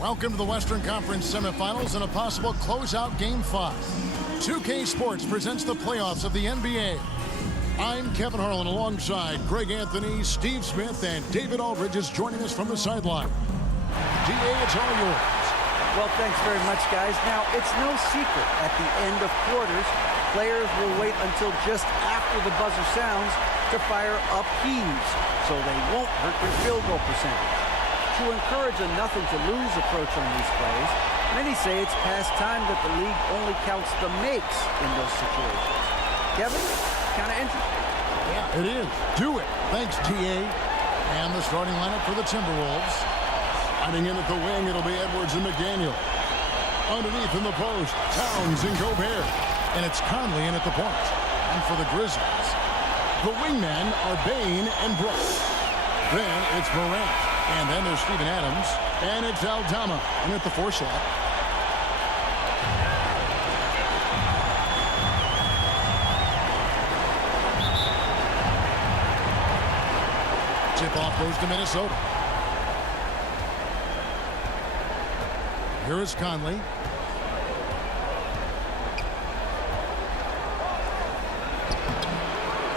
Welcome to the Western Conference semifinals and a possible closeout Game 5. 2K Sports presents the playoffs of the NBA. I'm Kevin Harlan alongside Greg Anthony, Steve Smith, and David Aldridge is joining us from the sideline. DA, it's all yours. Well, thanks very much, guys. Now, it's no secret at the end of quarters, players will wait until just after the buzzer sounds to fire up heaves, so they won't hurt their field goal percentage. To encourage a nothing-to-lose approach on these plays, many say it's past time that the league only counts the makes in those situations. Kevin, kind of interesting. Yeah, it is. Do it. Thanks, TA. And the starting lineup for the Timberwolves. Sliding in at the wing, it'll be Edwards and McDaniel. Underneath in the post, Towns and Gobert. And it's Conley in at the point. And for the Grizzlies, the wingmen are Bane and Brooks. Then it's Morant. And then there's Steven Adams. And it's Aldama in at the 4 slot. Tip-off goes to Minnesota. Here is Conley.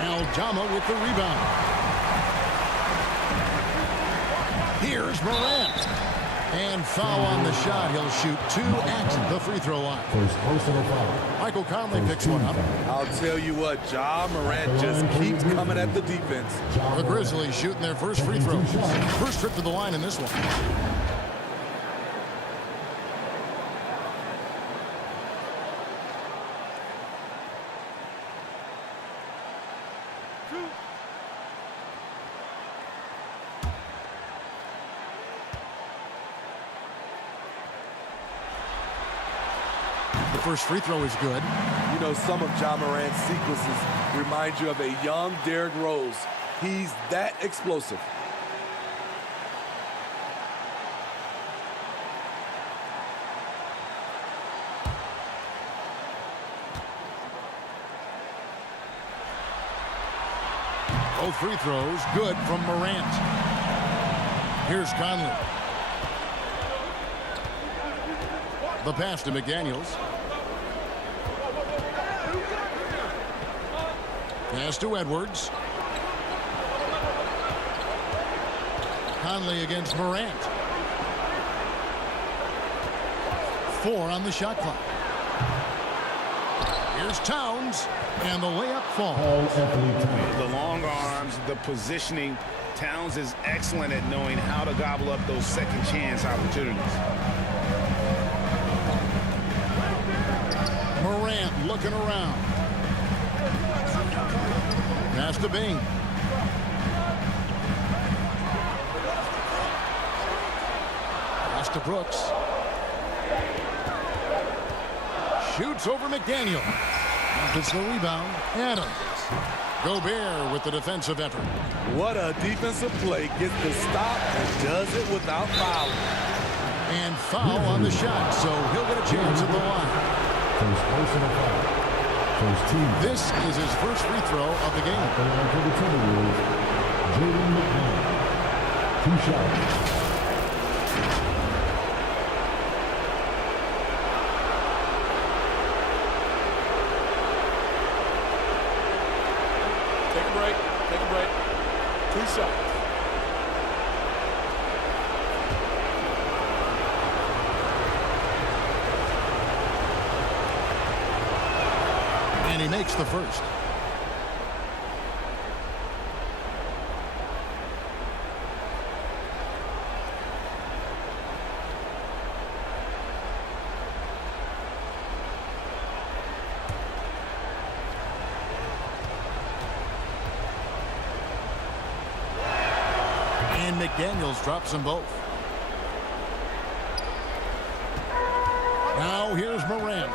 Aldama with the rebound. Here's Morant. And foul on the shot. He'll shoot 2 at the free throw line. Michael Conley picks one up. I'll tell you what, Ja Morant just keeps coming at the defense. The Grizzlies shooting their first free throw. First trip to the line in this one. The first free throw is good. You know, some of Ja Morant's sequences remind you of a young Derrick Rose. He's that explosive. Both free throws good from Morant. Here's Conley. The pass to McDaniels. Pass to Edwards. Conley against Morant. 4 on the shot clock. Here's Towns, and the layup falls. The long arms, the positioning. Towns is excellent at knowing how to gobble up those second chance opportunities. Morant looking around. Pass to Bing. Pass to Brooks. Shoots over McDaniel. Gets the rebound. Adams. Gobert with the defensive effort. What a defensive play. Gets the stop and does it without fouling. And foul on the shot, so he'll get a chance at the line. This is his first free throw of the game. Two shots. Take a break. Take a break. 2 shots. And he makes the first. And McDaniels drops them both. Now here's Morant.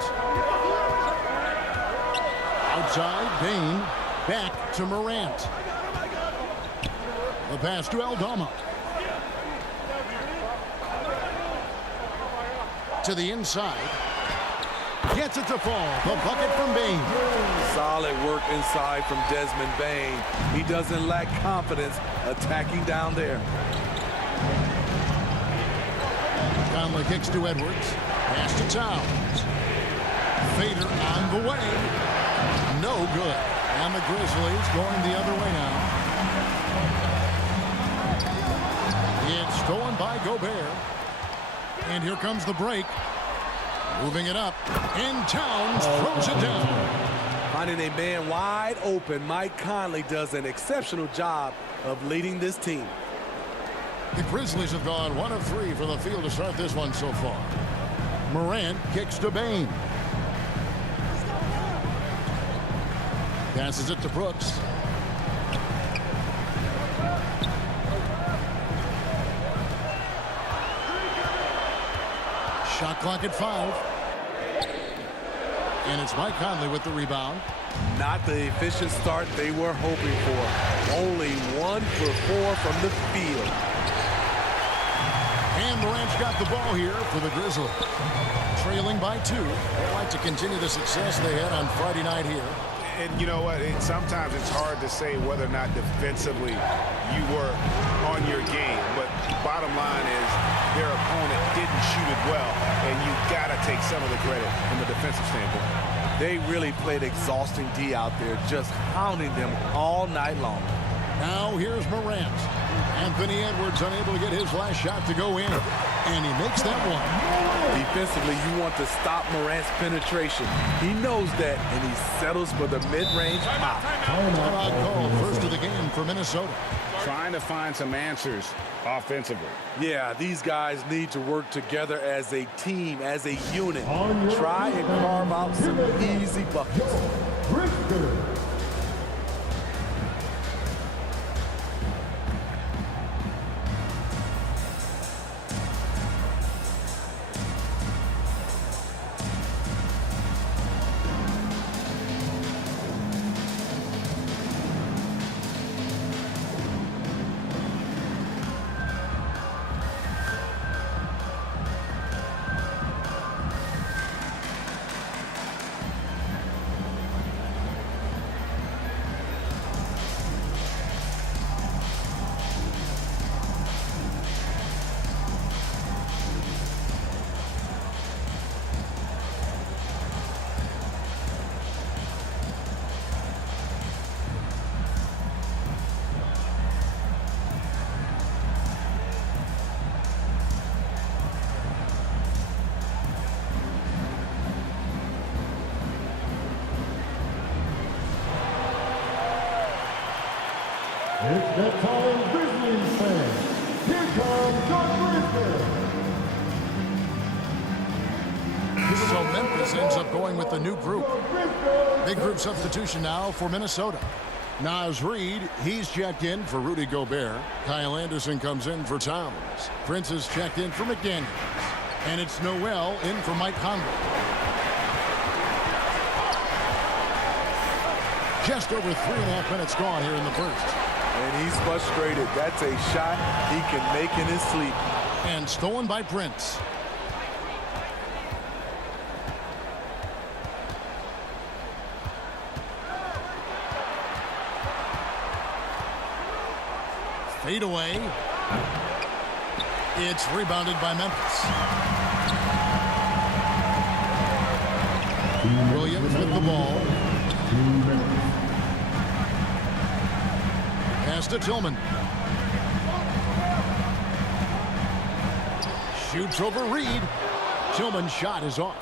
Outside, Bane. Back to Morant. The pass to Aldama. To the inside. Gets it to fall. The bucket from Bane. Solid work inside from Desmond Bane. He doesn't lack confidence attacking down there. Conley kicks to Edwards. Pass to Towns. Fader on the way. No good. And the Grizzlies going the other way now. It's stolen by Gobert. And here comes the break. Moving it up. And Towns throws it down. Finding a man wide open, Mike Conley does an exceptional job of leading this team. The Grizzlies have gone 1 of 3 from the field to start this one so far. Morant kicks to Bane. Passes it to Brooks. Shot clock at 5. And it's Mike Conley with the rebound. Not the efficient start they were hoping for. Only 1 for 4 from the field. And Morant's got the ball here for the Grizzlies. Trailing by 2. They'd like to continue the success they had on Friday night here. And you know what? Sometimes it's hard to say whether or not defensively you were on your game. But bottom line is their opponent didn't shoot it well. And you got to take some of the credit from a defensive standpoint. They really played exhausting D out there, just hounding them all night long. Now here's Morant. Anthony Edwards unable to get his last shot to go in. And he makes that one. Defensively, you want to stop Morant's penetration. He knows that, and he settles for the mid-range pop. Timeout call, first of the game for Minnesota. Trying to find some answers offensively. Yeah, these guys need to work together as a team, as a unit. Try and carve out some easy buckets. It's that time, Grizzlies fans. Here comes the Grizzlies. So Memphis ends up going with the new group. Big group substitution now for Minnesota. Naz Reid, he's checked in for Rudy Gobert. Kyle Anderson comes in for Towns. Prince is checked in for McDaniels. And it's Noel in for Mike Conley. Just over 3.5 minutes gone here in the first. And he's frustrated. That's a shot he can make in his sleep. And stolen by Prince. Fade away. It's rebounded by Memphis. Williams with the ball. Pass to Tillman. Shoots over Reed. Tillman's shot is off.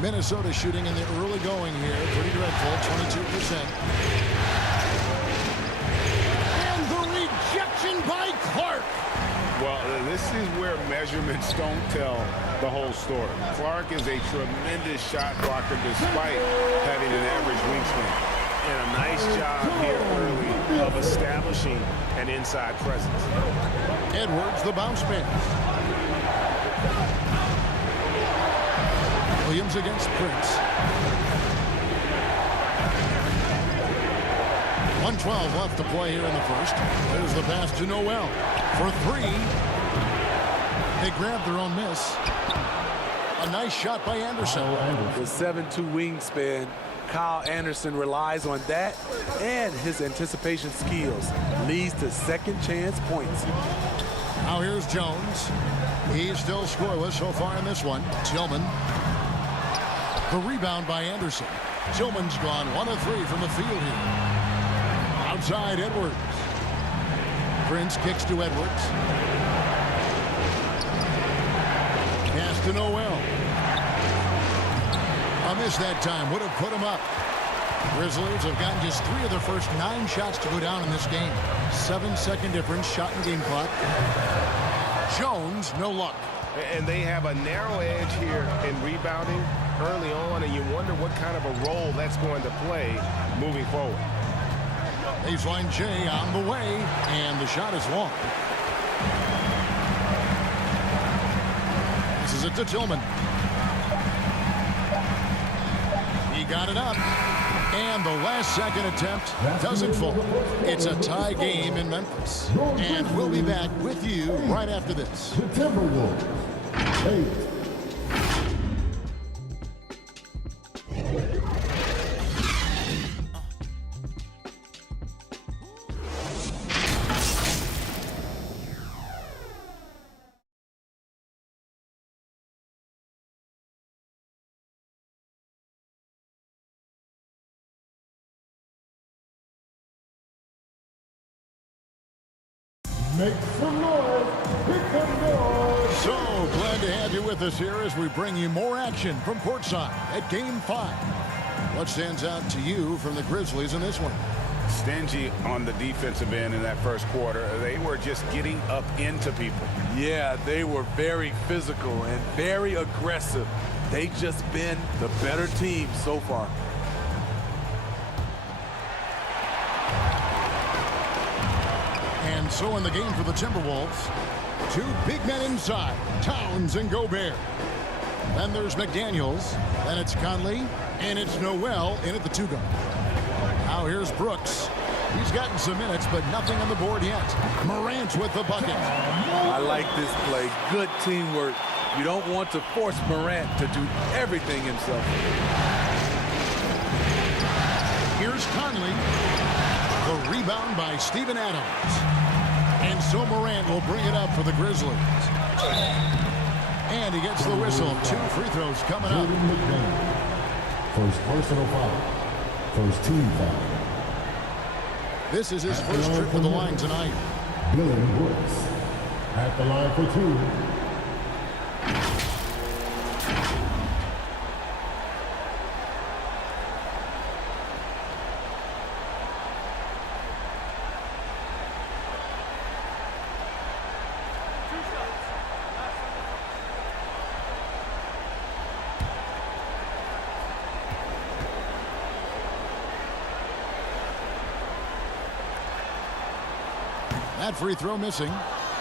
Minnesota shooting in the early going here. Pretty dreadful, 22%. And the rejection by Clark. Well, this is where measurements don't tell the whole story. Clark is a tremendous shot blocker despite having an average wingspan. And a nice job here early of establishing an inside presence. Edwards, the bounce pass. Williams against Prince. 1:12 left to play here in the first. There's the pass to Noel for 3. They grabbed their own miss. A nice shot by Anderson. The 7'2" wingspan. Kyle Anderson relies on that and his anticipation skills. Leads to second chance points. Now here's Jones. He's still scoreless so far in this one. Tillman. The rebound by Anderson. Tillman's gone 1 of 3 from the field here. Outside Edwards. Prince kicks to Edwards. Pass to Noel. A miss that time would have put him up. Grizzlies have gotten just 3 of their first 9 shots to go down in this game. 7-second difference, shot in game clock. Jones, no luck. And they have a narrow edge here in rebounding early on, and you wonder what kind of a role that's going to play moving forward. Baseline J on the way, and the shot is long. This is it to Tillman. He got it up. And the last second attempt doesn't fall. It's a tie game in Memphis. And we'll be back with you right after this. The Timberwolves. 8. Make some noise. Make some noise. So glad to have you with us here as we bring you more action from courtside at Game 5. What stands out to you from the Grizzlies in this one? Stingy on the defensive end in that first quarter. They were just getting up into people. Yeah, they were very physical and very aggressive. They've just been the better team so far. And so in the game for the Timberwolves, 2 big men inside, Towns and Gobert. Then there's McDaniels, then it's Conley, and it's Noel in at the 2 guard. Now here's Brooks. He's gotten some minutes, but nothing on the board yet. Morant with the bucket. I like this play. Good teamwork. You don't want to force Morant to do everything himself. Here's Conley. The rebound by Steven Adams. And so Morant will bring it up for the Grizzlies. And he gets the whistle. 2 free throws coming up. First personal foul. First team foul. This is his first trip to the line tonight. Dylan Brooks at the line for 2. That free throw missing.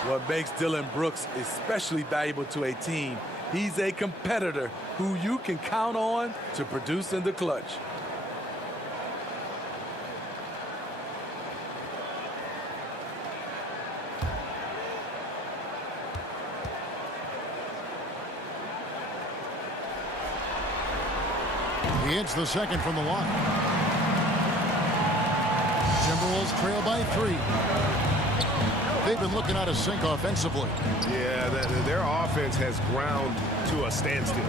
What makes Dylan Brooks especially valuable to a team, he's a competitor who you can count on to produce in the clutch. He hits the second from the line. Timberwolves trail by 3. They've been looking out of sync offensively. Yeah, their offense has ground to a standstill.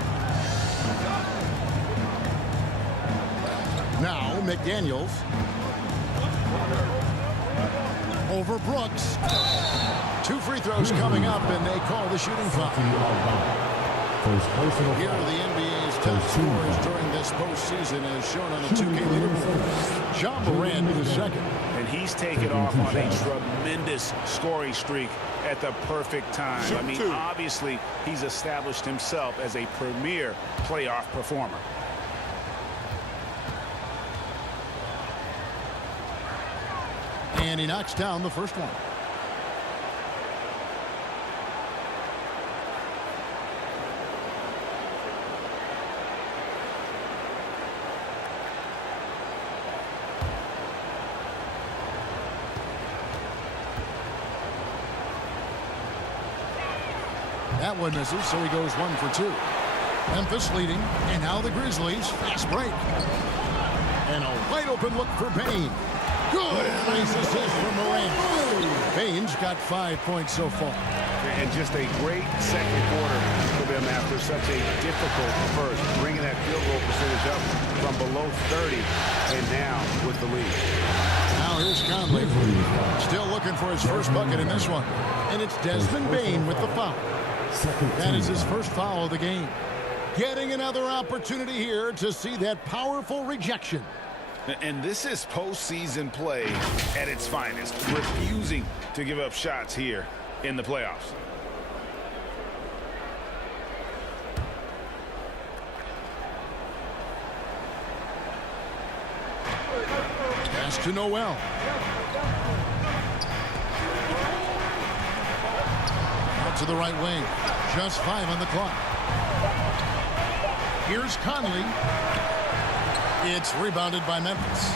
Now McDaniels. Over Brooks. 2 free throws coming up, and they call the shooting foul. First personal Here foul. are the NBA's top scorers during this postseason, as shown on the 2K leaderboard. John Morant is second. And he's taken off on a tremendous scoring streak at the perfect time. I mean, obviously, he's established himself as a premier playoff performer. And he knocks down the first one. That one misses, so he goes 1 for 2. Memphis leading, and now the Grizzlies. Fast break. And a wide open look for Payne. Good. Nice assist from Morant. Payne's got 5 points so far. And just a great second quarter for them after such a difficult first, bringing that field goal percentage up from below 30 and now with the lead. Now here's Conley. Still looking for his first bucket in this one. And it's Desmond Bane with the foul. That is his first foul of the game. Getting another opportunity here to see that powerful rejection. And this is postseason play at its finest, refusing to give up shots here in the playoffs. Pass to Noel. Out to the right wing. Just 5 on the clock. Here's Conley. It's rebounded by Memphis.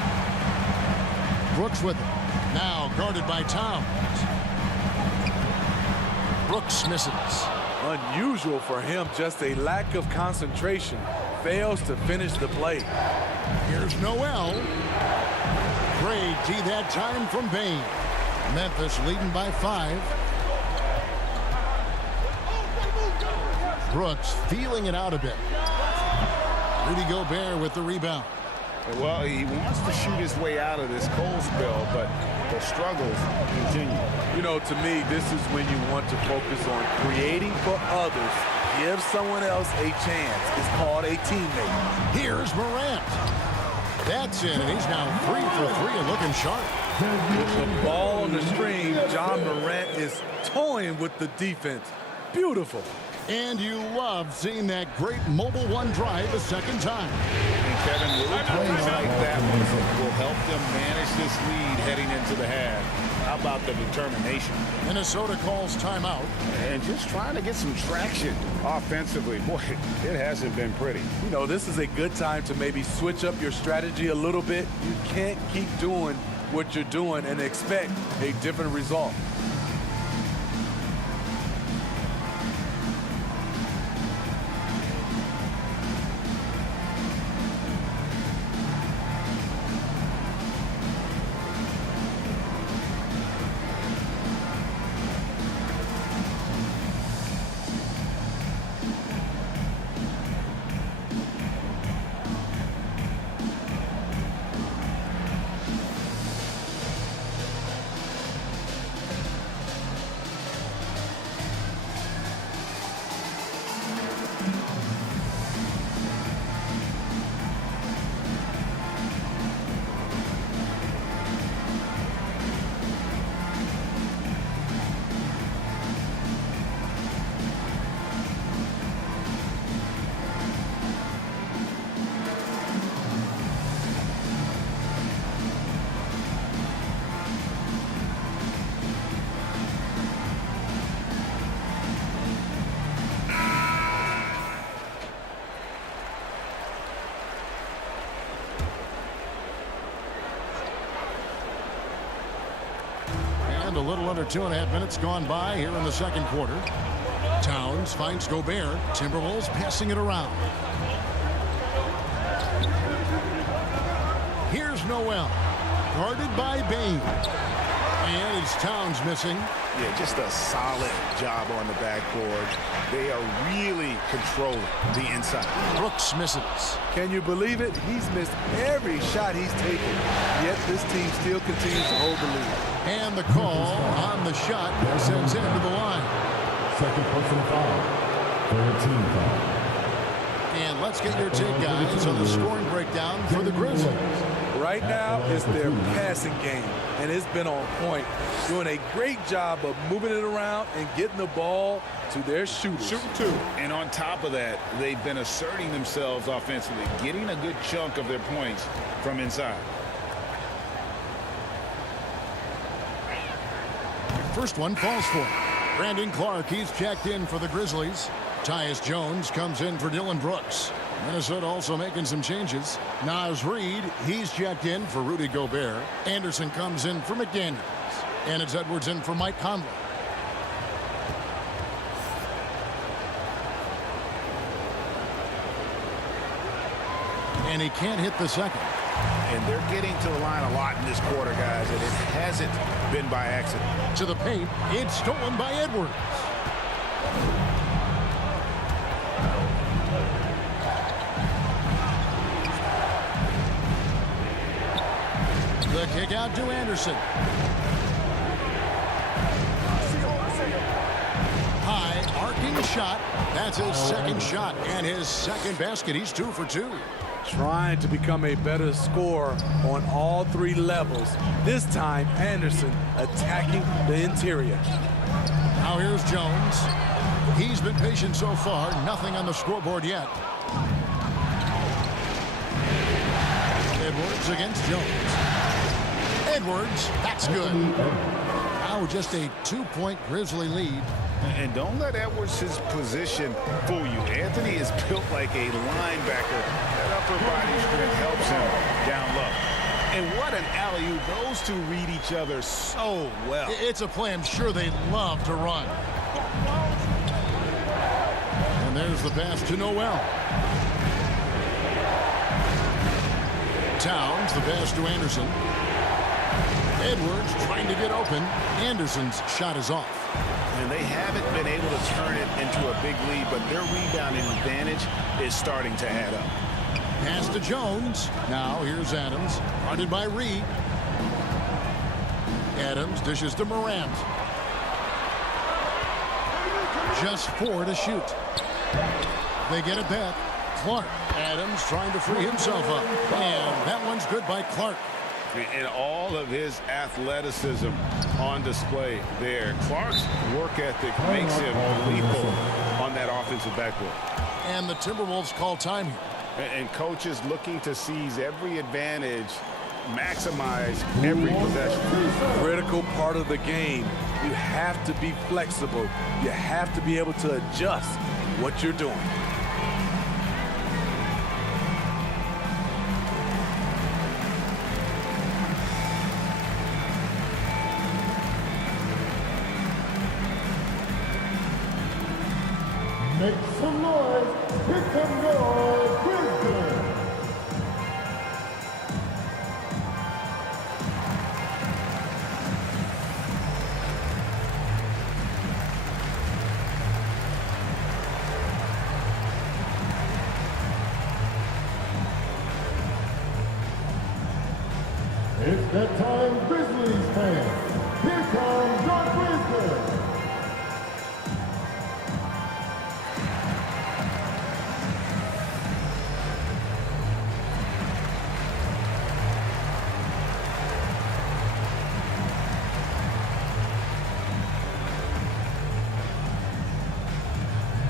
Brooks with it. Now guarded by Towns. Brooks misses. Unusual for him, just a lack of concentration. Fails to finish the play. Here's Noel. Great D that time from Bane. Memphis leading by 5. Brooks feeling it out a bit. Rudy Gobert with the rebound. Well, he wants to shoot his way out of this cold spell, but the struggles continue. You know, to me, this is when you want to focus on creating for others. Give someone else a chance. It's called a teammate. Here's Morant. That's it, and he's now 3 for 3 and looking sharp. With the ball on the string, John Morant is toying with the defense. Beautiful. And you love seeing that great mobile one drive a second time. And Kevin, little plays like that one will help them manage this lead heading into the half. How about the determination? Minnesota calls timeout. And just trying to get some traction offensively. Boy, it hasn't been pretty. You know, this is a good time to maybe switch up your strategy a little bit. You can't keep doing what you're doing and expect a different result. And a little under 2.5 minutes gone by here in the second quarter. Towns finds Gobert. Timberwolves passing it around. Here's Noel. Guarded by Bane. And it's Towns missing. Yeah, just a solid job on the backboard. They are really controlling the inside. Brooks misses. Can you believe it? He's missed every shot he's taken, yet this team still continues to hold the lead. And the call on the shot sends him to the line. Second personal foul. 13 foul. And let's get your take, guys, on the scoring breakdown for the Grizzlies. Right now, it's their passing game, and it's been on point. Doing a great job of moving it around and getting the ball to their shooters. Shooting two. And on top of that, they've been asserting themselves offensively, getting a good chunk of their points from inside. First one falls for him. Brandon Clark, he's checked in for the Grizzlies. Tyus Jones comes in for Dylan Brooks. Minnesota also making some changes. Naz Reid, he's checked in for Rudy Gobert. Anderson comes in for McDaniels. And it's Edwards in for Mike Conley. And he can't hit the second. And they're getting to the line a lot in this quarter, guys, and it hasn't been by accident. To the paint, it's stolen by Edwards. The kick out to Anderson. High arcing shot. That's his second shot and his second basket. He's 2 for 2. Trying to become a better scorer on all 3 levels. This time, Anderson attacking the interior. Now here's Jones. He's been patient so far. Nothing on the scoreboard yet. Edwards against Jones. Edwards, that's good. Now just a 2-point Grizzly lead. And don't let Edwards' position fool you. Anthony is built like a linebacker. That upper body strength helps him down low. And what an alley-oop. Those two read each other so well. It's a play I'm sure they love to run. And there's the pass to Noel. Towns, the pass to Anderson. Edwards trying to get open. Anderson's shot is off. And they haven't been able to turn it into a big lead, but their rebounding advantage is starting to add up. Pass to Jones. Now here's Adams. Guarded by Reed. Adams dishes to Morant. Just 4 to shoot. They get it back. Clark. Adams trying to free himself up. And that one's good by Clark. And all of his athleticism on display there. Clark's work ethic makes him lethal on that offensive backboard. And the Timberwolves call time here. And coaches looking to seize every advantage, maximize every possession. Critical part of the game. You have to be flexible. You have to be able to adjust what you're doing. Make some noise. Here come your Grizzlies. It's that time, Grizzlies fans. Here comes your Grizzlies.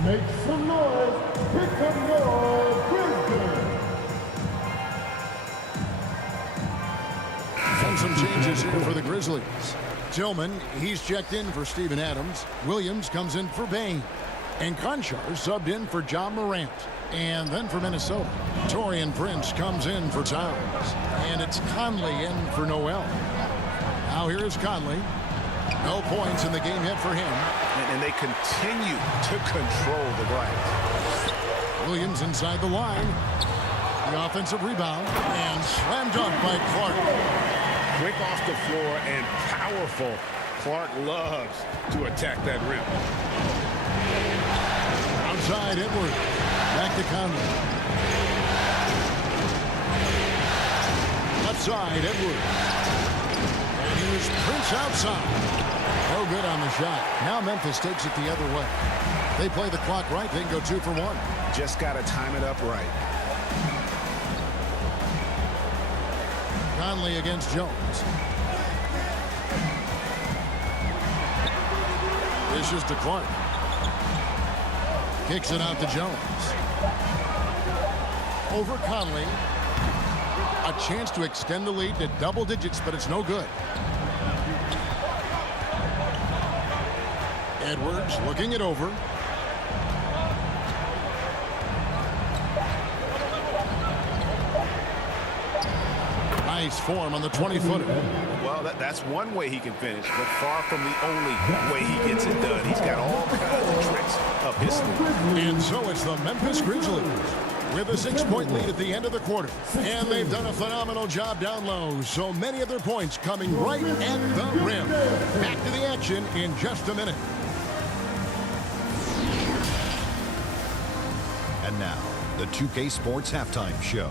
Make some noise. Here come your Grizzlies. And some changes here for the Grizzlies. Tillman, he's checked in for Steven Adams. Williams comes in for Bain. And Conchar subbed in for John Morant. And then for Minnesota, Taurean Prince comes in for Towns. And it's Conley in for Noel. Now here's Conley. No points in the game yet for him. And they continue to control the glass. Williams inside the line. The offensive rebound. And slam dunk by Clark. Quick off the floor and powerful. Clark loves to attack that rim. Outside Edwards. Back to Conley. Left side Edwards. And here's Prince outside. No good on the shot. Now Memphis takes it the other way. They play the clock right. They can go 2 for 1. Just got to time it up right. Conley against Jones. Dishes to Clark. Kicks it out to Jones. Over Conley. A chance to extend the lead to double digits, but it's no good. Edwards looking it over. Nice form on the 20-footer. Well, that's one way he can finish, but far from the only way he gets it done. He's got all kinds of tricks up his sleeve. And so it's the Memphis Grizzlies with a 6-point lead at the end of the quarter. And they've done a phenomenal job down low. So many of their points coming right at the rim. Back to the action in just a minute. And now, the 2K Sports Halftime Show.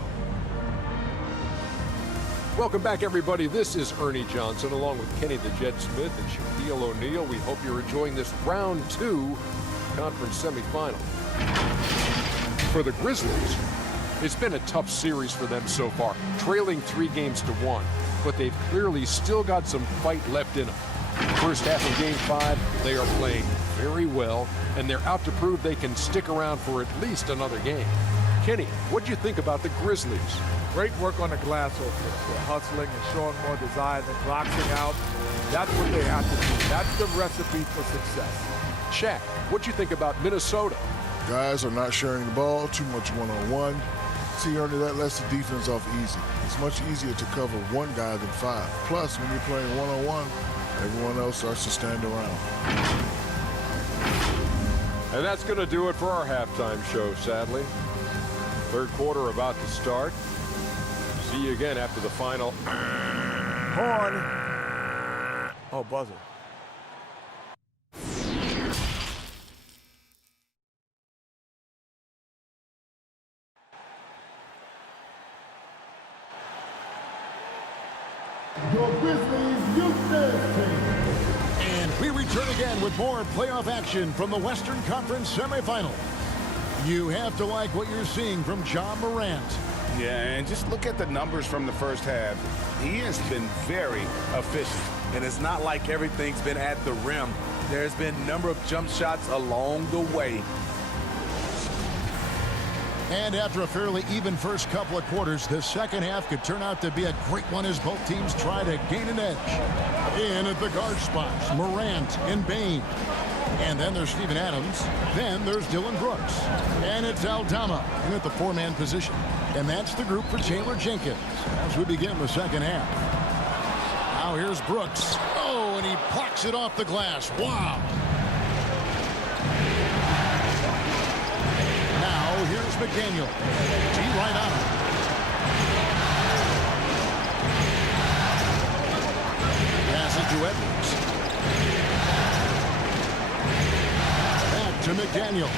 Welcome back, everybody. This is Ernie Johnson, along with Kenny the Jet Smith and Shaquille O'Neal. We hope you're enjoying this round 2 conference semifinal. For the Grizzlies, it's been a tough series for them so far, trailing 3 games to 1, but they've clearly still got some fight left in them. First half of Game 5, they are playing very well, and they're out to prove they can stick around for at least another game. Kenny, what do you think about the Grizzlies? Great work on the glass offense. They're hustling and showing more desire than boxing out. That's what they have to do. That's the recipe for success. Shaq, what do you think about Minnesota? Guys are not sharing the ball, too much one-on-one. See, Ernie, that lets the defense off easy. It's much easier to cover one guy than 5. Plus, when you're playing one-on-one, everyone else starts to stand around. And that's going to do it for our halftime show, sadly. Third quarter about to start. See you again after the final. Horn. Oh, buzzer. Your Grizzlies youth dance team. And we return again with more playoff action from the Western Conference semifinal. You have to like what you're seeing from Ja Morant. Yeah, and just look at the numbers from the first half. He has been very efficient. And it's not like everything's been at the rim. There's been a number of jump shots along the way. And after a fairly even first couple of quarters, the second half could turn out to be a great one as both teams try to gain an edge. In at the guard spots, Morant and Bane. And then there's Steven Adams. Then there's Dylan Brooks. And it's Aldama in at the 4-man position. And that's the group for Taylor Jenkins as we begin the second half. Now here's Brooks. Oh, and he plucks it off the glass. Wow. Now here's McDaniel. G right on him. Pass it to Edwards. Back to McDaniel.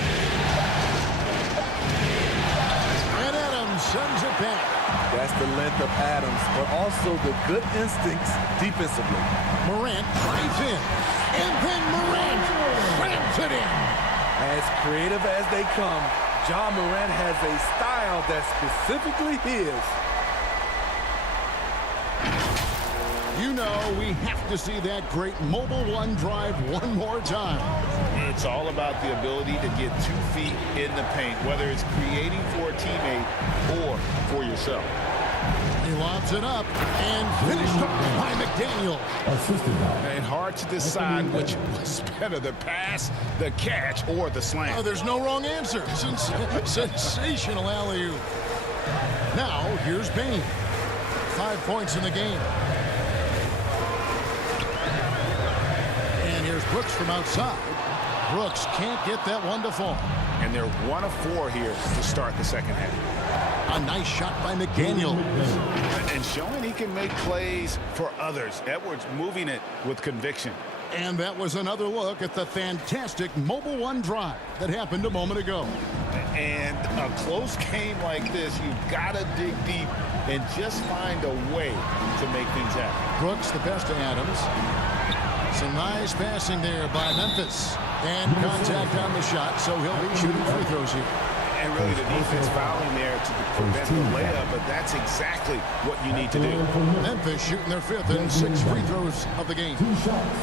And Adams sends it back. That's the length of Adams, but also the good instincts defensively. Morant drives in. And then Morant slams it in. As creative as they come, Ja Morant has a style that's specifically his. You know, we have to see that great mobile one drive one more time. It's all about the ability to get 2 feet in the paint, whether it's creating for a teammate or for yourself. He lobs it up and finished off by McDaniel. And hard to decide which was better, the pass, the catch, or the slam. Oh, there's no wrong answer. Sensational alley-oop. Now, here's Bane. 5 points in the game. And here's Brooks from outside. Brooks can't get that one to fall. And they're 1 of 4 here to start the second half. A nice shot by McDaniel. And showing he can make plays for others. Edwards moving it with conviction. And that was another look at the fantastic mobile one drive that happened a moment ago. And a close game like this, you've got to dig deep and just find a way to make things happen. Brooks the best to Adams. Some nice passing there by Memphis. And contact on the shot, so he'll be shooting free throws here. And really the defense fouling there to prevent the layup, but that's exactly what you need to do. Memphis shooting their 5th and 6 free throws of the game. 2 shots.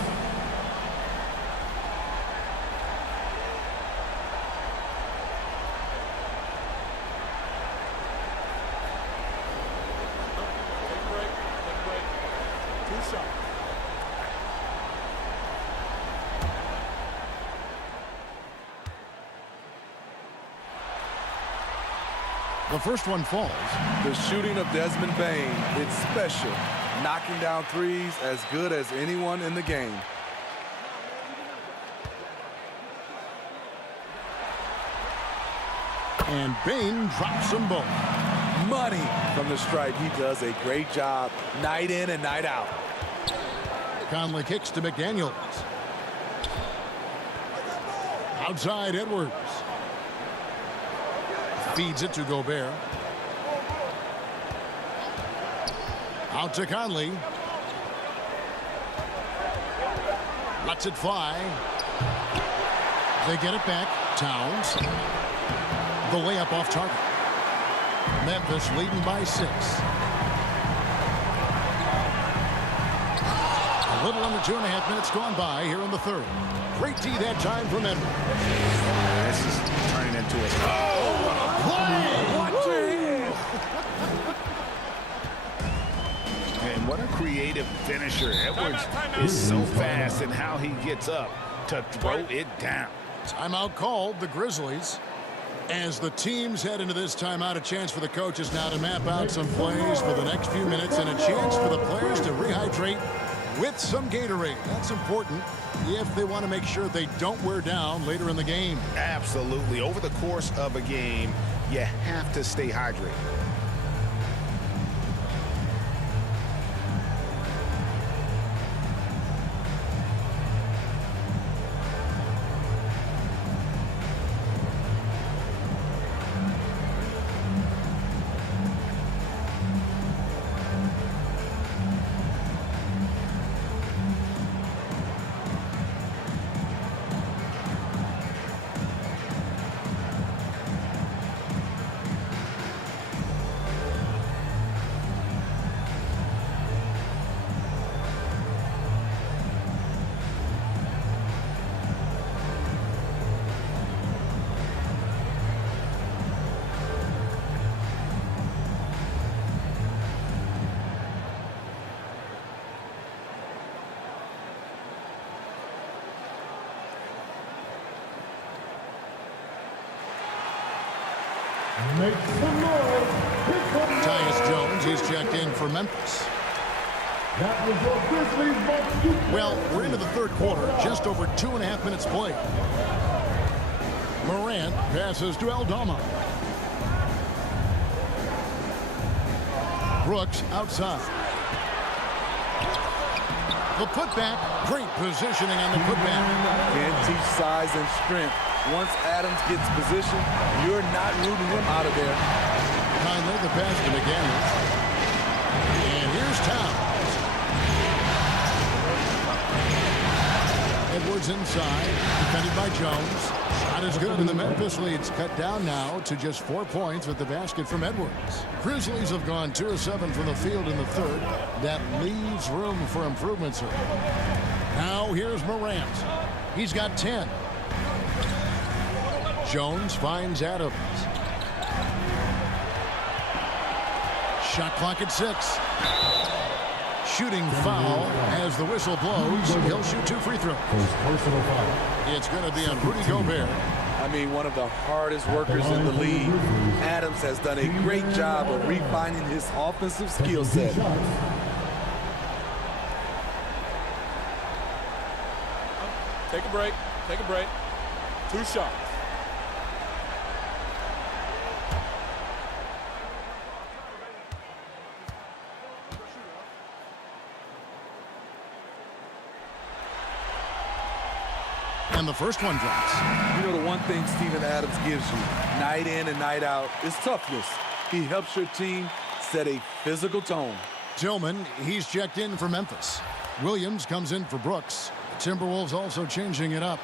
The first one falls. The shooting of Desmond Bane, it's special. Knocking down threes as good as anyone in the game. And Bane drops them both. Money from the stripe. He does a great job night in and night out. Conley kicks to McDaniels. Outside Edwards. Feeds it to Gobert. Out to Conley. Lets it fly. They get it back. Towns. The layup off target. Memphis leading by 6. A little under 2.5 minutes gone by here in the third. Great D that time for Memphis. This is turning into a... Oh, what a play! Watch your hands. And what a creative finisher. Edwards is so fast in how he gets up to throw it down. Timeout called, the Grizzlies. As the teams head into this timeout, a chance for the coaches now to map out some plays for the next few minutes and a chance for the players to rehydrate with some Gatorade. That's important if they want to make sure they don't wear down later in the game. Absolutely. Over the course of a game, you have to stay hydrated. Make some noise. Here comes Tyus Jones, he's checked in for Memphis. That was your Grizzlies Bucks. Well, we're into the third quarter, just over 2.5 minutes played. Morant passes to Aldama. Brooks outside. The putback, great positioning on the putback. Can't teach size and strength. Once Adams gets position, you're not rooting him out of there. Conley, the pass to McDaniels. And here's Towns. Edwards inside, defended by Jones. Shot is good, and the Memphis lead's cut down now to just 4 points with the basket from Edwards. Grizzlies have gone 2 of 7 from the field in the third. That leaves room for improvement, sir. Now here's Morant. He's got 10. Jones finds Adams. Shot clock at 6. Shooting foul as the whistle blows. He'll shoot 2 free throws. Personal foul. It's going to be on Rudy Gobert. I mean, one of the hardest workers in the league. Adams has done a great job of refining his offensive skill set. Take a break. Take a break. 2 shots. And the first one drops. You know, the one thing Steven Adams gives you, night in and night out, is toughness. He helps your team set a physical tone. Tillman, he's checked in for Memphis. Williams comes in for Brooks. Timberwolves also changing it up.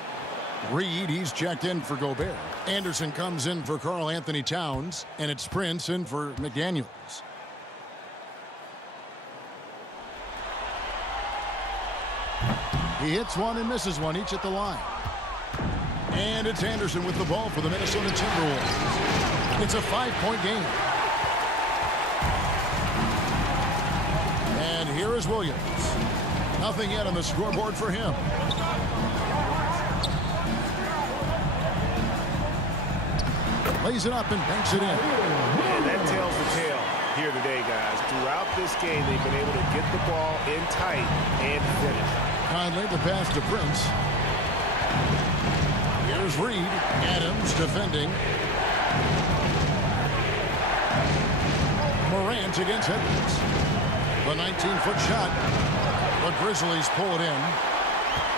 Reed, he's checked in for Gobert. Anderson comes in for Karl Anthony Towns. And it's Prince in for McDaniels. He hits one and misses one, each at the line. And it's Anderson with the ball for the Minnesota Timberwolves. It's a 5-point game. And here is Williams. Nothing yet on the scoreboard for him. Lays it up and banks it in. And that tells the tale here today, guys. Throughout this game, they've been able to get the ball in tight and finish. Conley, the pass to Prince. Here's Reed. Adams defending. Morant against Edwards. The 19-foot shot. The Grizzlies pull it in.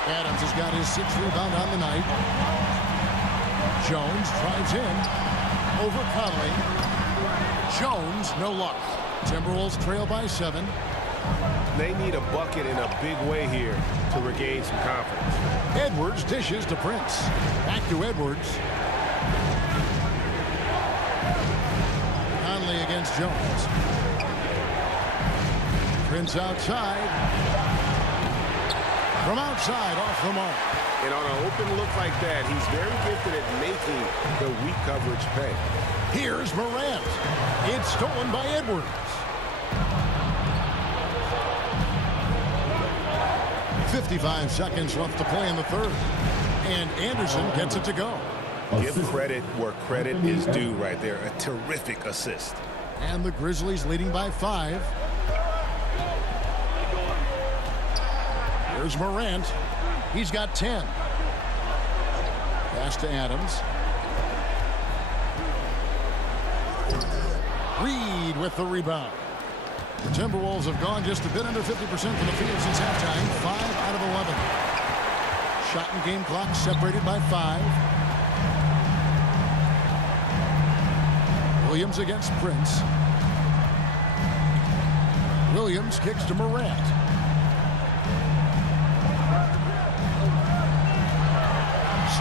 Adams has got his 6th rebound on the night. Jones drives in. Over Conley. Jones, no luck. Timberwolves trail by 7. They need a bucket in a big way here to regain some confidence. Edwards dishes to Prince. Back to Edwards. Conley against Jones. Prince outside. From outside, off the mark. And on an open look like that, he's very gifted at making the weak coverage pay. Here's Morant. It's stolen by Edwards. 55 seconds left to play in the third. And Anderson gets it to go. Give credit where credit is due right there. A terrific assist. And the Grizzlies leading by 5. Here's Morant. He's got 10. Pass to Adams. Reed with the rebound. The Timberwolves have gone just a bit under 50% from the field since halftime. 5 out of 11. Shot and game clock separated by 5. Williams against Prince. Williams kicks to Morant.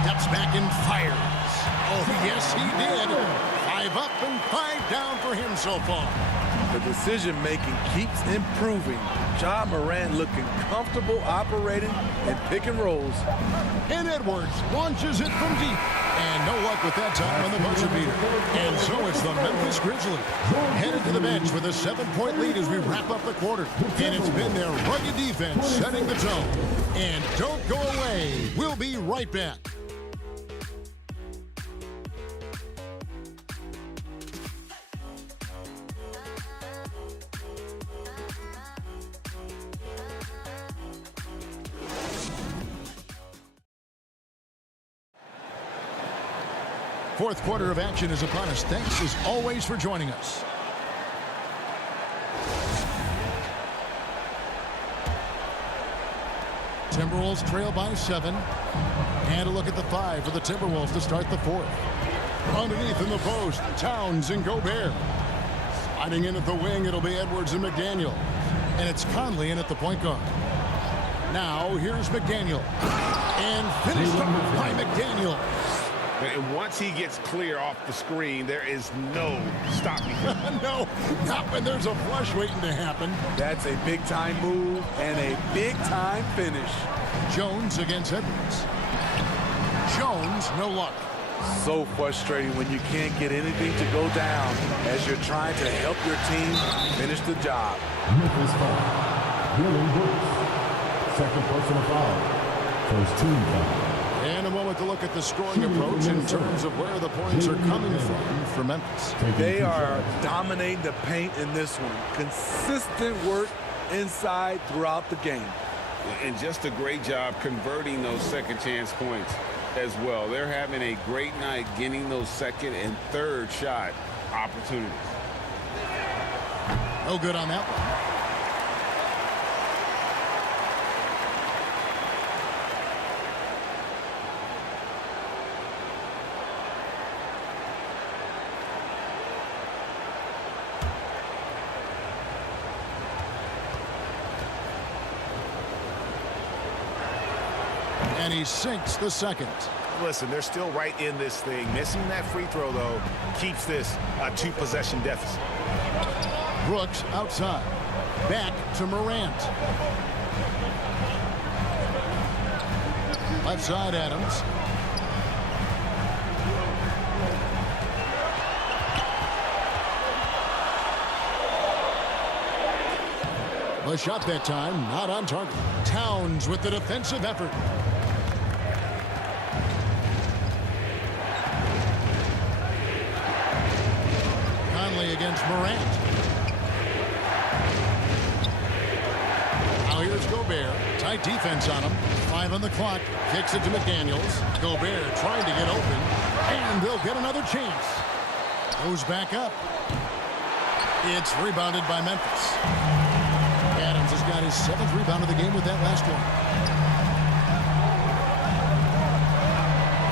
Steps back and fires. Oh, yes, he did. 5 up and 5 down for him so far. The decision-making keeps improving. Ja Morant looking comfortable operating in pick and rolls. And Edwards launches it from deep. And no luck with that time on the buzzer beater. And so it's the Memphis Grizzlies headed to the bench with a 7-point lead as we wrap up the quarter. And it's been their rugged defense setting the tone. And don't go away. We'll be right back. Fourth quarter of action is upon us. Thanks as always for joining us. Timberwolves trail by 7. And a look at the 5 for the Timberwolves to start the fourth. Underneath in the post, Towns and Gobert. Sliding in at the wing, it'll be Edwards and McDaniel. And it's Conley in at the point guard. Now here's McDaniel. And finished off by McDaniel. And once he gets clear off the screen, there is no stopping him. No, not when there's a flush waiting to happen. That's a big-time move and a big-time finish. Jones against Edwards. Jones, no luck. So frustrating when you can't get anything to go down as you're trying to help your team finish the job. Memphis foul. Dylan Brooks. Second personal foul. First team foul. And a moment to look at the scoring approach in terms of where the points are coming from for Memphis. They are dominating the paint in this one. Consistent work inside throughout the game. And just a great job converting those second chance points as well. They're having a great night getting those second and third shot opportunities. No good on that one. And he sinks the second. Listen, they're still right in this thing. Missing that free throw, though, keeps this a 2-possession deficit. Brooks outside. Back to Morant. Left side, Adams. The shot that time, not on target. Towns with the defensive effort. Conley against Morant. Now here's Gobert. Tight defense on him. 5 on the clock. Kicks it to McDaniels. Gobert trying to get open. And they'll get another chance. Goes back up. It's rebounded by Memphis. Adams has got his 7th rebound of the game with that last one.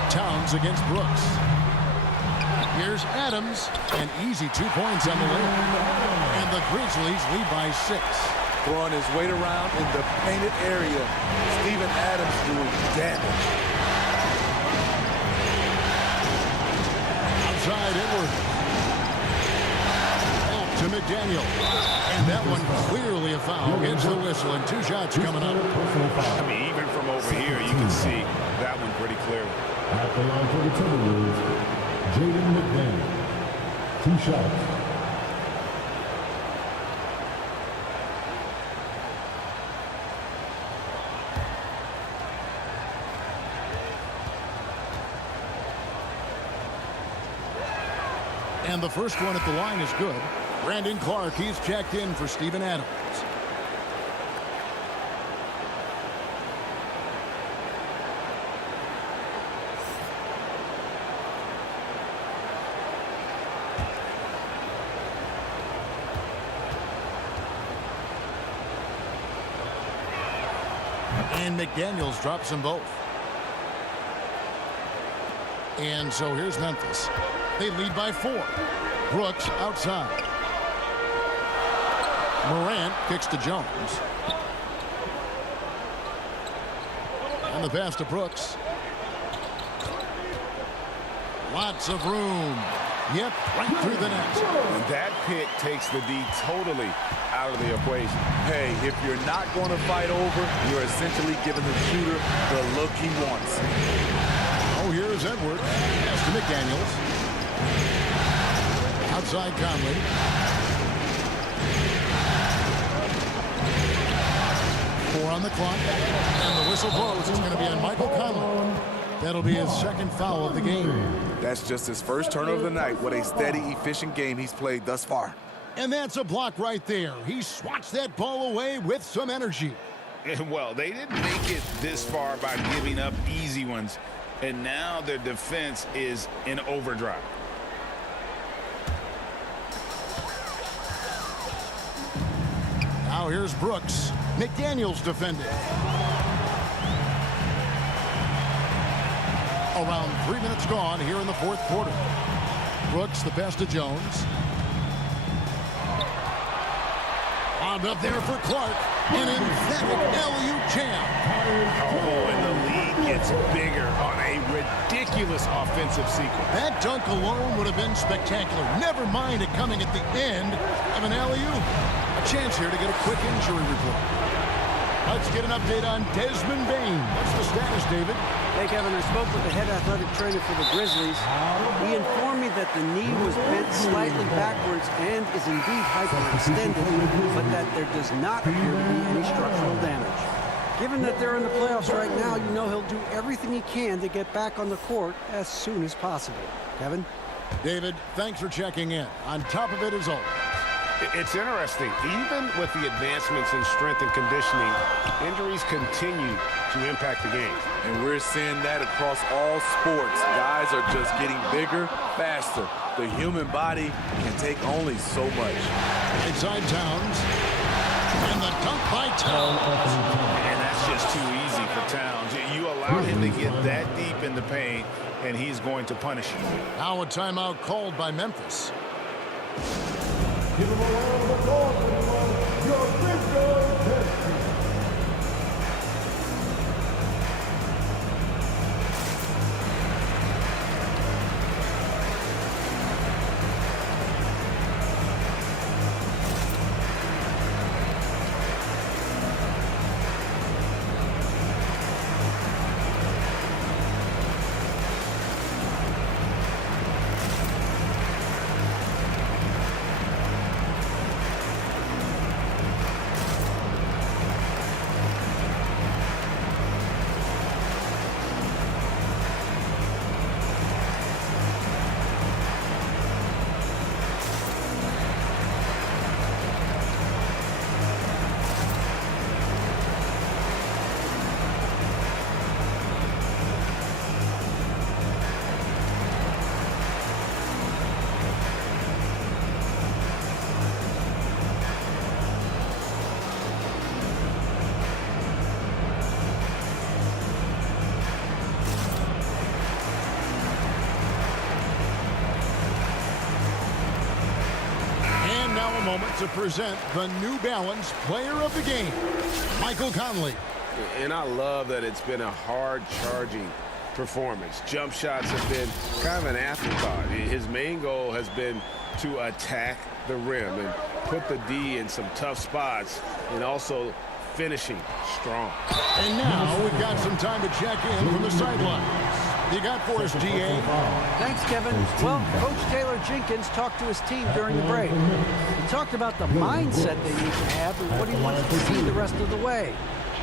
Towns against Brooks. Here's Adams. An easy 2 points on the way. And the Grizzlies lead by 6. throwing his weight around in the painted area. Steven Adams doing damage. Outside Edwards. Back to McDaniel. And that one clearly a foul. Gets the whistle and 2 shots coming up. I mean, even from over here, you can see that one pretty clearly. At the line for the Timberwolves, Jaden McDaniel. 2 shots. And the first one at the line is good. Brandon Clark, he's checked in for Steven Adams. And McDaniels drops them both. And so here's Memphis. They lead by 4. Brooks outside. Morant kicks to Jones. And the pass to Brooks. Lots of room. Yep, right through the net. And that pick takes the D totally out of the equation. Hey, if you're not going to fight over, you're essentially giving the shooter the look he wants. Oh, here's Edwards. Pass to McDaniels. Outside Conley. Four on the clock. And the whistle blows. It's going to be on Michael Conley. That'll be his second foul of the game. That's just his first turnover of the night. What a steady, efficient game he's played thus far. And that's a block right there. He swats that ball away with some energy. Well, they didn't make it this far by giving up easy ones. And now their defense is in overdrive. Now here's Brooks. McDaniels defending. Around 3 minutes gone here in the fourth quarter. Brooks, the pass to Jones. Wound up there for Clark. An emphatic alley-oop jam. Oh, and the lead gets bigger on a ridiculous offensive sequence. That dunk alone would have been spectacular. Never mind it coming at the end of an alley-oop. A chance here to get a quick injury report. Let's get an update on Desmond Bane. What's the status, David? Hey, Kevin, I spoke with the head athletic trainer for the Grizzlies. He informed me that the knee was bent slightly backwards and is indeed hyperextended, but that there does not appear to be any structural damage. Given that they're in the playoffs right now, you know he'll do everything he can to get back on the court as soon as possible. Kevin? David, thanks for checking in. On top of it is always. It's interesting. Even with the advancements in strength and conditioning, injuries continue to impact the game. And we're seeing that across all sports. Guys are just getting bigger, faster. The human body can take only so much. Inside Towns. And the dunk by Towns. And that's just too easy for Towns. You allow him to get that deep in the paint, and he's going to punish you. Now a timeout called by Memphis. Give him a round of applause, everyone. Your Grizzlies. now a moment to present the New Balance Player of the Game, Michael Conley. And I love that it's been a hard-charging performance. Jump shots have been kind of an afterthought. His main goal has been to attack the rim and put the D in some tough spots and also finishing strong. And now we've got some time to check in from the sidelines. You got for us, DA? Thanks, Kevin. Well, Coach Taylor Jenkins talked to his team during the break. He talked about the mindset they need to have and what he wants to see the rest of the way.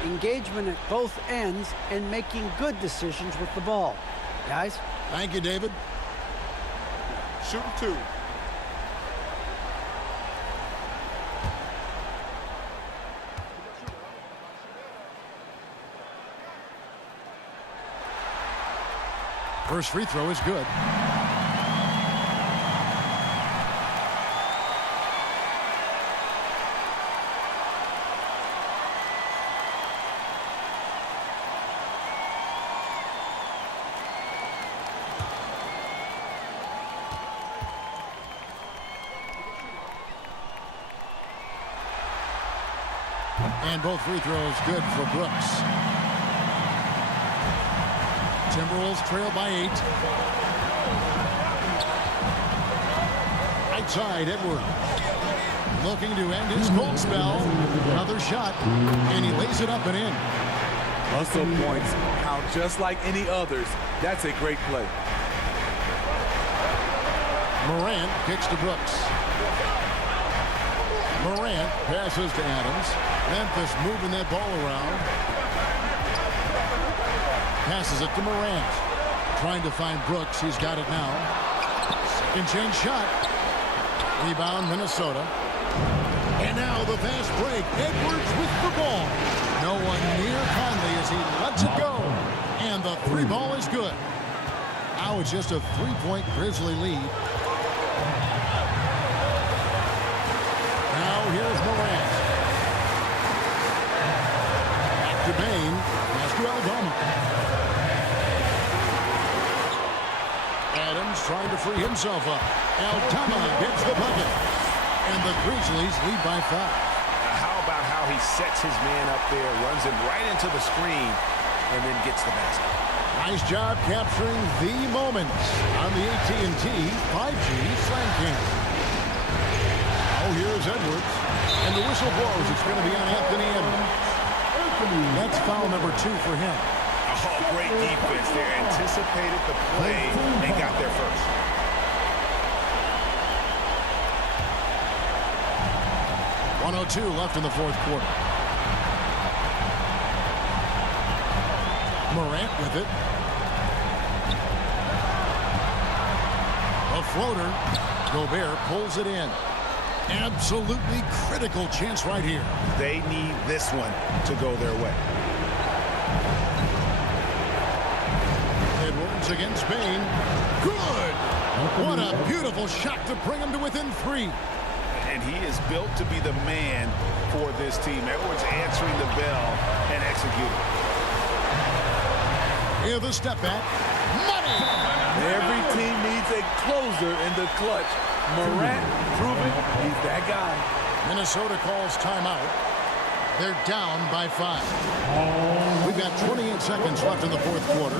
Engagement at both ends and making good decisions with the ball. Guys? Thank you, David. Shooting 2. First free throw is good. And both free throws good for Brooks. Timberwolves trail by 8. Right side, Edwards. Looking to end his cold spell. Another shot, and he lays it up and in. Hustle points count just like any others. That's a great play. Morant kicks to Brooks. Morant passes to Adams. Memphis moving that ball around. Passes it to Morant. Trying to find Brooks. He's got it now. Second chance shot. Rebound, Minnesota. And now the fast break. Edwards with the ball. No one near Conley as he lets it go. And the three ball is good. Now it's just a 3-point Grizzly lead. Now here's Morant. Back to Bain. Pass to Aldama. Adams trying to free himself up. Aldama gets the bucket. And the Grizzlies lead by 5. How about how he sets his man up there, runs him right into the screen, and then gets the basket. Nice job capturing the moments on the AT&T 5G Slam Cam. Oh, here's Edwards. And the whistle blows. It's going to be on Anthony Edwards. That's foul number 2 for him. Oh, great defense there. Anticipated the play and got there first. .102 left in the fourth quarter. Morant with it. A floater. Gobert pulls it in. Absolutely critical chance right here. They need this one to go their way. Edwards against Bain. Good! What a beautiful shot to bring him to within 3. And he is built to be the man for this team. Edwards answering the bell and executing. Here the step back. Money! Every team needs a closer in the clutch. Morant proving he's that guy. Minnesota calls timeout. They're down by 5. We've got 28 seconds left in the fourth quarter.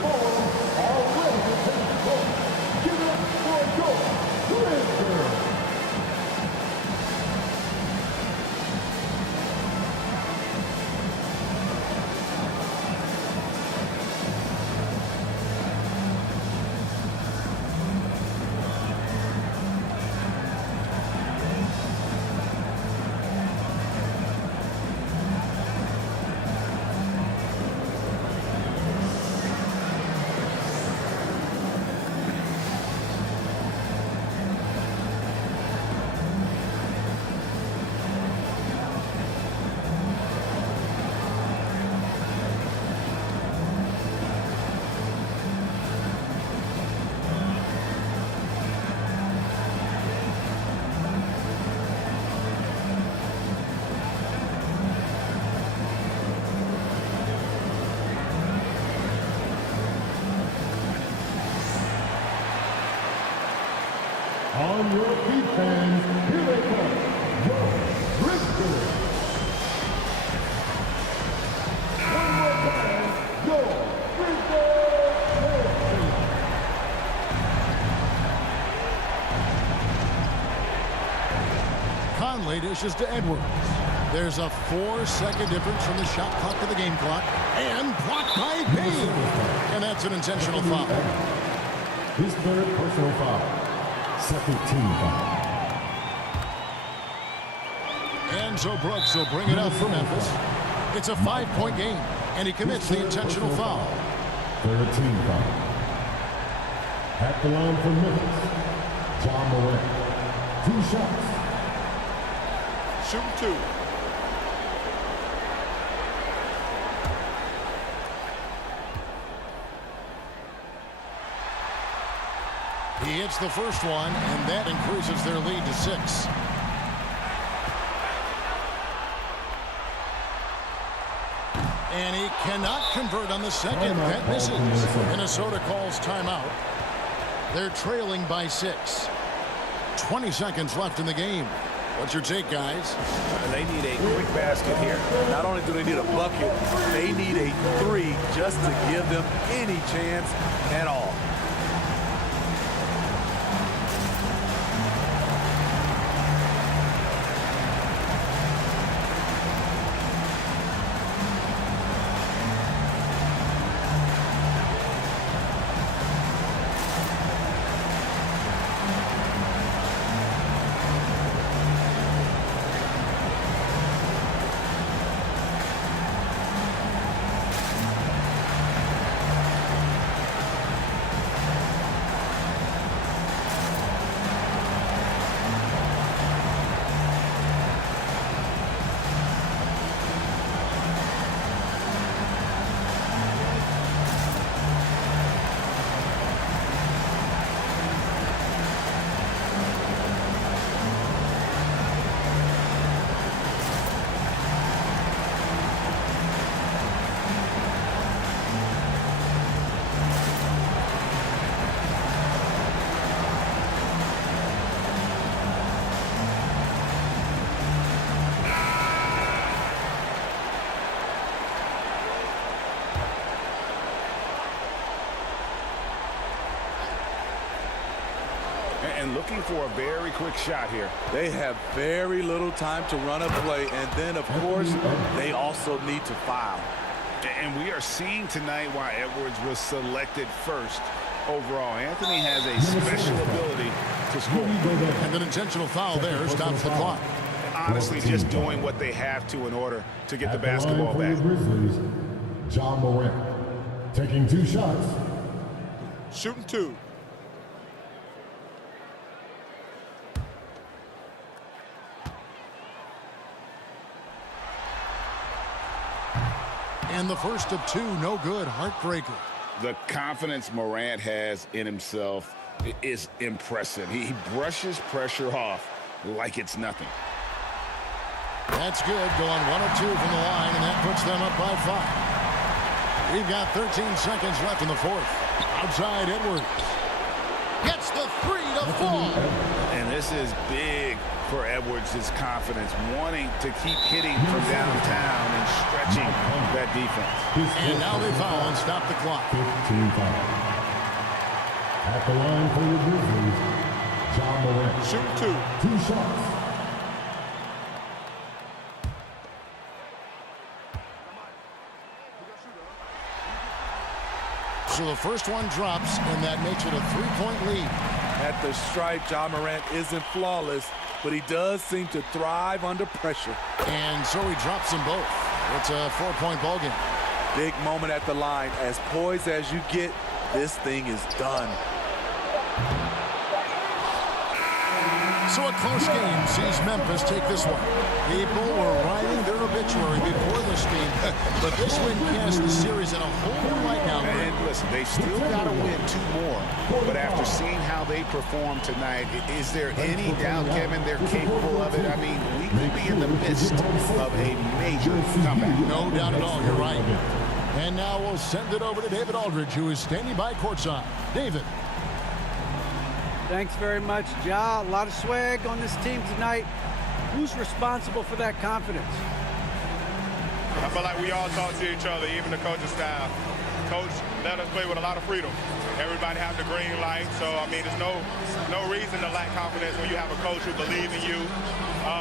On your feet, fans, here they come. Conley dishes to Edwards. There's a 4-second difference from the shot clock to the game clock. And blocked by Payne. And that's an intentional foul. His third personal foul. Second team foul. And so Brooks will bring it up for Memphis. It's a 5-point game, and he commits the intentional foul. Third team foul. At the line for Memphis, John Morant. 2 shots. Shooting 2. He hits the first one, and that increases their lead to 6. And he cannot convert on the second. That misses. Minnesota calls timeout. They're trailing by 6. 20 seconds left in the game. What's your take, guys? They need a quick basket here. Not only do they need a bucket, they need a 3 just to give them any chance at all. And looking for a very quick shot here. They have very little time to run a play, and then, of course, they also need to foul. And we are seeing tonight why Edwards was selected first overall. Anthony has a special ability to score. And an intentional foul there stops the clock. Honestly, just doing what they have to in order to get the basketball back. Grizzlies, John Morant. Taking 2 shots. Shooting 2. And the first of 2, no good. Heartbreaker. The confidence Morant has in himself is impressive. He brushes pressure off like it's nothing. That's good. Going 1 of 2 from the line, and that puts them up by 5. We've got 13 seconds left in the 4th. Outside Edwards. Gets the 3 to fall. And this is big for Edwards' confidence, wanting to keep hitting from downtown and stretching that defense. And now they foul and stop the clock. 15 foul. At the line for the Grizzlies, John Morant. Shooting 2. 2 shots. So the first one drops, and that makes it a 3-point lead. At the stripe, John Morant isn't flawless, but he does seem to thrive under pressure. And so he drops them both. It's a 4-point ball game. Big moment at the line. As poised as you get, this thing is done. So a close game sees Memphis take this one. People were writing their obituary before this game, but this win casts the series in a whole new light now. And listen, they still got to win 2 more. But after seeing how they performed tonight, is there any doubt, Kevin, they're capable of it? I mean, we could be in the midst of a major comeback. No doubt at all, you're right. And now we'll send it over to David Aldridge, who is standing by courtside. David. Thanks very much, Ja. A lot of swag on this team tonight. Who's responsible for that confidence? I feel like we all talk to each other, even the coaching staff. Coach let us play with a lot of freedom. Everybody have the green light, so I mean, there's no reason to lack confidence when you have a coach who believes in you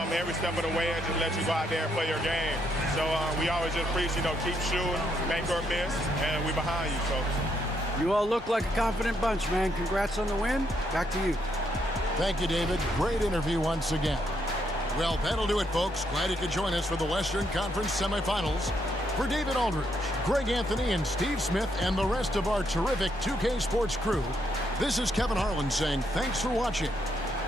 every step of the way and just let you go out there and play your game. So we always just preach, keep shooting, make or miss, and we behind you. So you all look like a confident bunch, man. Congrats on the win. Back to you. Thank you, David. Great interview once again. Well, that'll do it, folks. Glad you could join us for the Western Conference semifinals. For David Aldridge, Greg Anthony, and Steve Smith, and the rest of our terrific 2K Sports crew, this is Kevin Harlan saying thanks for watching.